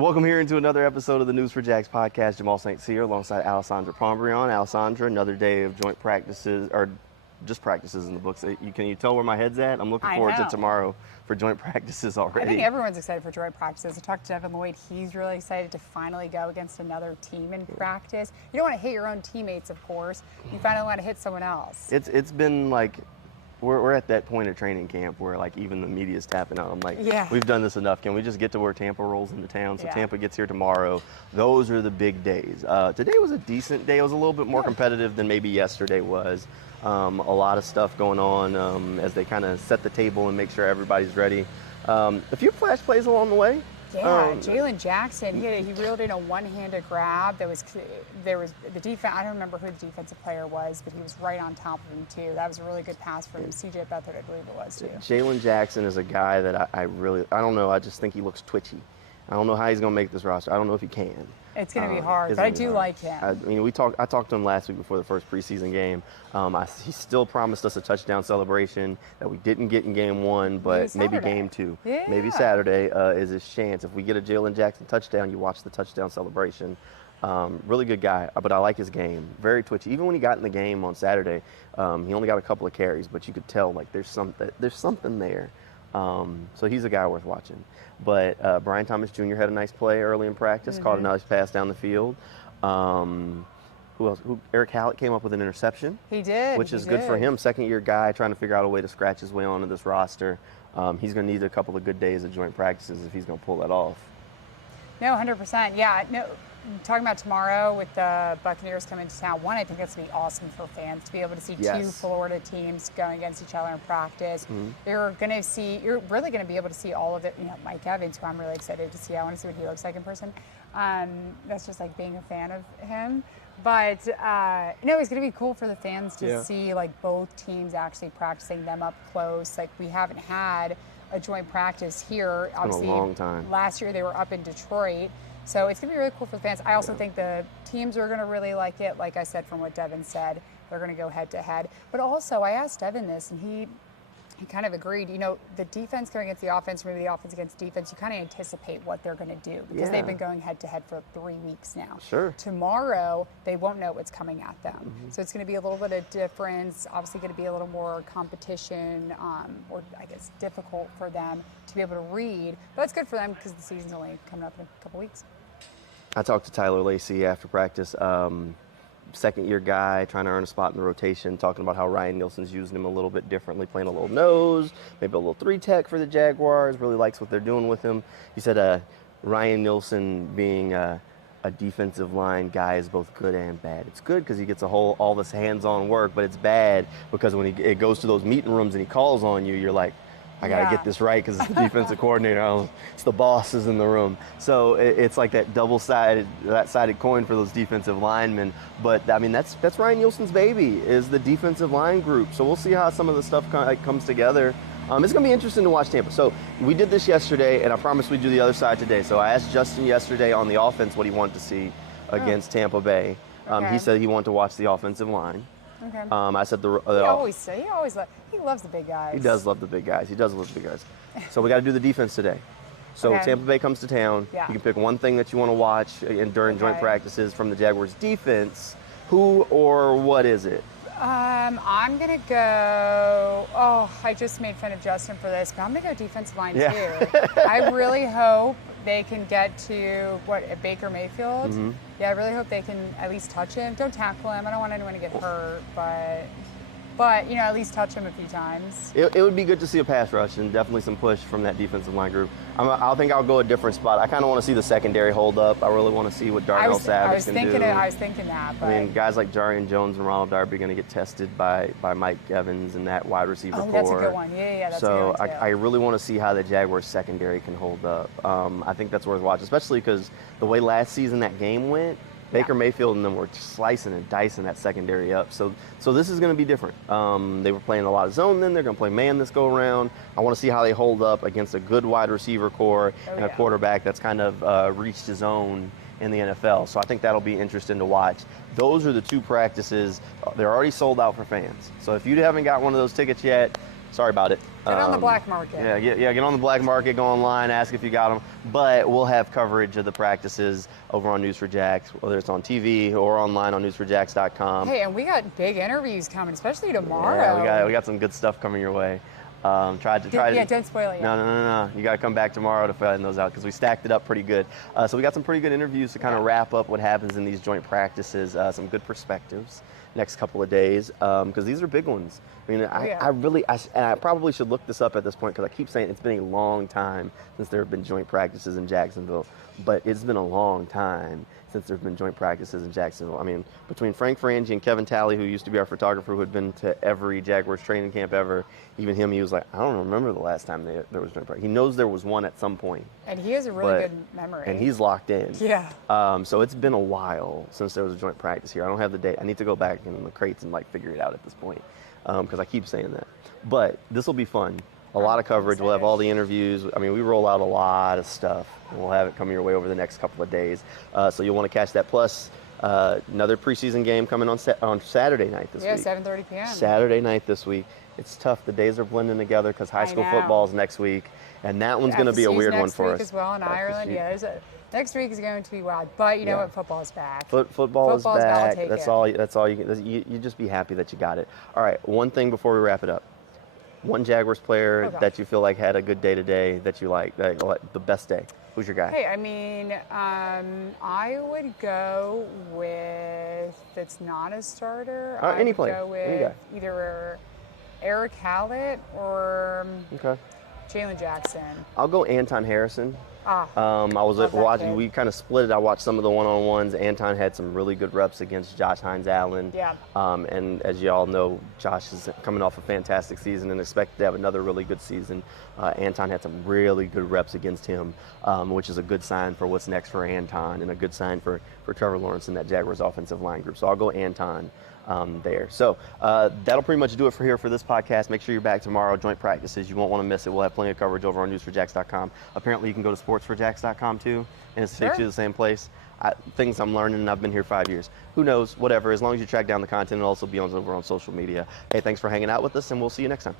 Welcome here into another episode of the News4JAGs podcast. Jamal St here alongside Alessandra Pontbriand. Alessandra, another day of joint practices, or just practices in the books. Can you tell where my head's at? I'm looking forward to tomorrow for joint practices already. I think everyone's excited for joint practices. I talked to Devin Lloyd. He's really excited to finally go against another team in practice. You don't want to hit your own teammates, of course. You finally want to hit someone else. It's been like, we're at that point of training camp where like even the media's tapping out. I'm like, we've done this enough. Can we just get to where Tampa rolls into town? So Tampa gets here tomorrow. Those are the big days. Today was a decent day. It was a little bit more competitive than maybe yesterday was. A lot of stuff going on as they kind of set the table and make sure everybody's ready. A few flash plays along the way. Yeah, Jalen Jackson, he reeled in a one-handed grab. There was the defense. I don't remember who the defensive player was, but he was right on top of him too. That was a really good pass from CJ Beathard, I believe it was too. Jalen Jackson is a guy that I don't know. I just think he looks twitchy. I don't know how he's going to make this roster. I don't know if he can. It's going to be hard, but I do like him. I mean, I talked to him last week before the first preseason game. He still promised us a touchdown celebration that we didn't get in game one, but maybe game two. Yeah. Maybe Saturday is his chance. If we get a Jalen Jackson touchdown, you watch the touchdown celebration. Really good guy, but I like his game. Very twitchy. Even when he got in the game on Saturday, he only got a couple of carries, but you could tell like there's something there. So he's a guy worth watching. But Brian Thomas Jr. had a nice play early in practice, caught a nice pass down the field. Who else? Eric Hallett came up with an interception. He did. Which is good for him. Second-year guy trying to figure out a way to scratch his way onto this roster. He's going to need a couple of good days of joint practices if he's going to pull that off. No, 100%. Yeah, no. Talking about tomorrow with the Buccaneers coming to town, one, I think that's going to be awesome for fans to be able to see two Florida teams going against each other in practice. You're really going to be able to see all of it. You know, Mike Evans, who I'm really excited to see. I want to see what he looks like in person. That's just like being a fan of him. But it's going to be cool for the fans to see like both teams actually practicing them up close. Like we haven't had a joint practice here. Obviously, been a long time. Last year they were up in Detroit. So it's going to be really cool for the fans. I also think the teams are going to really like it. Like I said, from what Devin said, they're going to go head-to-head. But also, I asked Devin this, and he kind of agreed. You know, the defense going against the offense, maybe the offense against defense, you kind of anticipate what they're going to do because they've been going head-to-head for 3 weeks now. Sure. Tomorrow, they won't know what's coming at them. So it's going to be a little bit of difference, obviously going to be a little more competition, or I guess difficult for them to be able to read. But it's good for them because the season's only coming up in a couple weeks. I talked to Tyler Lacey after practice, second-year guy trying to earn a spot in the rotation, talking about how Ryan Nielsen's using him a little bit differently, playing a little nose, maybe a little three-tech for the Jaguars, really likes what they're doing with him. He said Ryan Nielsen being a defensive line guy is both good and bad. It's good because he gets all this hands-on work, but it's bad because when it goes to those meeting rooms and he calls on you, you're like, I got to get this right because it's the defensive coordinator. It's the bosses in the room. So it's like that double-sided coin for those defensive linemen. But, I mean, that's Ryan Nielsen's baby is the defensive line group. So we'll see how some of the stuff comes together. It's going to be interesting to watch Tampa. So we did this yesterday, and I promised we'd do the other side today. So I asked Justin yesterday on the offense what he wanted to see against Tampa Bay. He said he wanted to watch the offensive line. Okay. I said he loves the big guys. He does love the big guys. So we got to do the defense today. So Tampa Bay comes to town. You can pick one thing that you want to watch during joint practices from the Jaguars defense. Who or what is it? I'm going to go, I just made fun of Justin for this, but I'm going to go defensive line too. I really hope they can get to, Baker Mayfield? Yeah, I really hope they can at least touch him. Don't tackle him. I don't want anyone to get hurt, but at least touch him a few times. It would be good to see a pass rush and definitely some push from that defensive line group. I think I'll go a different spot. I kind of want to see the secondary hold up. I really want to see what Darnell Savage can do. I was thinking that. But I mean, guys like Jarian Jones and Ronald Darby are going to get tested by Mike Evans and that wide receiver core. That's a good one. Yeah, that's a good one too. I really want to see how the Jaguars secondary can hold up. I think that's worth watching, especially because the way last season that game went, Baker Mayfield and them were slicing and dicing that secondary up. So this is going to be different. They were playing a lot of zone then. They're going to play man this go around. I want to see how they hold up against a good wide receiver core and a quarterback that's kind of reached his own in the NFL. So I think that'll be interesting to watch. Those are the two practices. They're already sold out for fans. So if you haven't got one of those tickets yet, Sorry about it. Get on the black market. Yeah, get on the black market, go online, ask if you got them. But we'll have coverage of the practices over on News4JAGs, whether it's on TV or online on News4JAGs.com. Hey, and we got big interviews coming, especially tomorrow. Yeah, we got some good stuff coming your way. Don't spoil it yet. No. You got to come back tomorrow to find those out because we stacked it up pretty good. So we got some pretty good interviews to kind of wrap up what happens in these joint practices, some good perspectives next couple of days because these are big ones. I mean, I probably should look this up at this point because I keep saying it's been a long time since there have been joint practices in Jacksonville, but it's been a long time since there's been joint practices in Jacksonville. I mean, between Frank Frangie and Kevin Talley, who used to be our photographer, who had been to every Jaguars training camp ever, even him, he was like, I don't remember the last time there was joint practice. He knows there was one at some point. And he has a really good memory. And he's locked in. Yeah. So it's been a while since there was a joint practice here. I don't have the date. I need to go back in the crates and figure it out at this point because I keep saying that. But this will be fun. A lot of coverage. We'll have all the interviews. I mean, we roll out a lot of stuff, and we'll have it coming your way over the next couple of days. So you'll want to catch that. Plus, another preseason game coming on Saturday night this week. Yeah, 7:30 p.m. Saturday night this week. It's tough. The days are blending together because high school football is next week, and that one's going to be a weird one for us. Next week as well in Ireland. Yeah, next week is going to be wild. But you know what? Football's back. Football is back. That's all you can. You just be happy that you got it. All right. One thing before we wrap it up. One Jaguars player that you feel like had a good day today, that you like the best day. Who's your guy? Hey, I mean, I would go with, it's not a starter. Any player. I would go with either Eric Hallett or Jalen Jackson. I'll go Anton Harrison. I was watching. We kind of split it. I watched some of the one-on-ones. Anton had some really good reps against Josh Hines-Allen. Yeah. And as you all know, Josh is coming off a fantastic season and expected to have another really good season. Anton had some really good reps against him, which is a good sign for what's next for Anton and a good sign for Trevor Lawrence and that Jaguars offensive line group. So I'll go Anton. There. So that'll pretty much do it for this podcast. Make sure you're back tomorrow. Joint practices. You won't want to miss it. We'll have plenty of coverage over on News4JAGs.com. Apparently, you can go to sports4jags.com too, and it's takes you to the same place. Things I'm learning, and I've been here 5 years. Who knows? Whatever. As long as you track down the content, it'll also be over on social media. Hey, thanks for hanging out with us, and we'll see you next time.